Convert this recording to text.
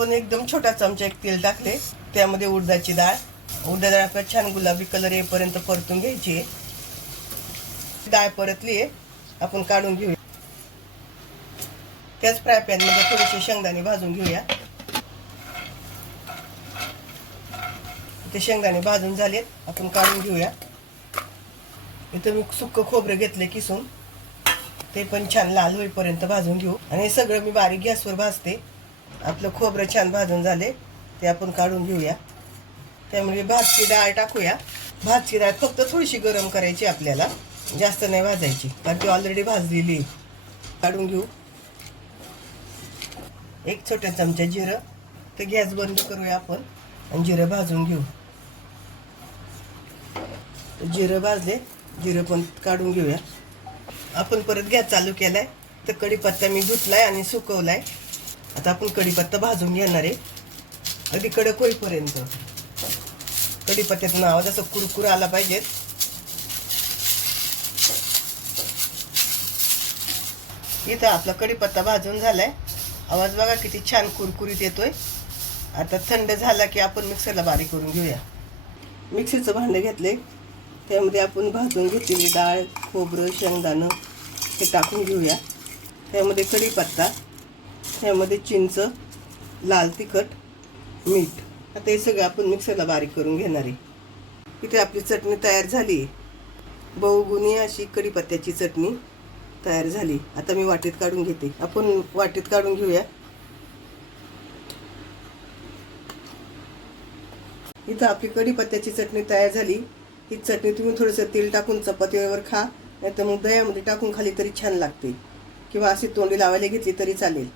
आपण एकदम छोटा चमचा एक तेल टाकले, त्यामध्ये उडदाची डाळ आपल्याला छान गुलाबी कलर येईपर्यंत परतून घ्यायची आहे. डाळ परतली आहे, आपण काढून घेऊया. त्याच फ्राय पॅन मध्ये थोडेसे शेंगदाणे भाजून घेऊया. ते शेंगदाणे भाजून झालेत, आपण काढून घेऊया. इथं मी सुक्क खोबरं घेतले किसून, ते पण छान लाल होईपर्यंत भाजून घेऊ. आणि हे सगळं मी बारीक गॅसवर भाजते. आपलं खोबरं छान भाजून झाले, ते आपण काढून घेऊया. त्यामुळे भाजकी डाळ टाकूया. भाजकी डाळ फक्त थोडीशी गरम करायची आपल्याला, जास्त नाही भाजायची, कारण ती ऑलरेडी भाजलेली. काढून घेऊ. एक छोटा चमचा जिरं, ते गॅस बंद करूया आपण आणि जिरं भाजून घेऊ. जिरं भाजले, जिरं पण काढून घेऊया. आपण परत गॅस चालू केलाय, तर कढीपत्ता मी धुतलाय आणि सुकवलाय. आता आपण कढीपत्ता भाजून घेणार आहे, अगदी कडक होईपर्यंत. कढीपत्त्यातून आवाज असा कुरकुर आला पाहिजे. इथं आपला कढीपत्ता भाजून झालाय, आवाज बघा किती छान कुरकुरीत येतोय. आता थंड झाला की आपण मिक्सरला बारीक करून घेऊया. मिक्सरचं भांडं घेतले, त्यामध्ये आपण भाजून घेतलेली डाळ, खोबरं, शेंगदाणं हे टाकून घेऊया. त्यामध्ये कढीपत्ता, त्यामध्ये चिंच, लाल तिखट, मीठ. आता हे सगळं आपण मिक्सरला बारीक करून घेणार आहे. इथे आपली चटणी तयार झाली. बहुगुणी अशी कढीपत्त्याची चटणी तयार झाली. आता मी वाटीत काढून घेते. आपण वाटीत काढून घेऊया. इथं आपली कढीपत्त्याची चटणी तयार झाली. ही चटणी तुम्ही थोडंसं तेल टाकून चपातीवर खा, नाहीतर मग दह्यामध्ये टाकून खाली तरी छान लागते, किंवा अशी तोंडी लावायला घेतली तरी चालेल.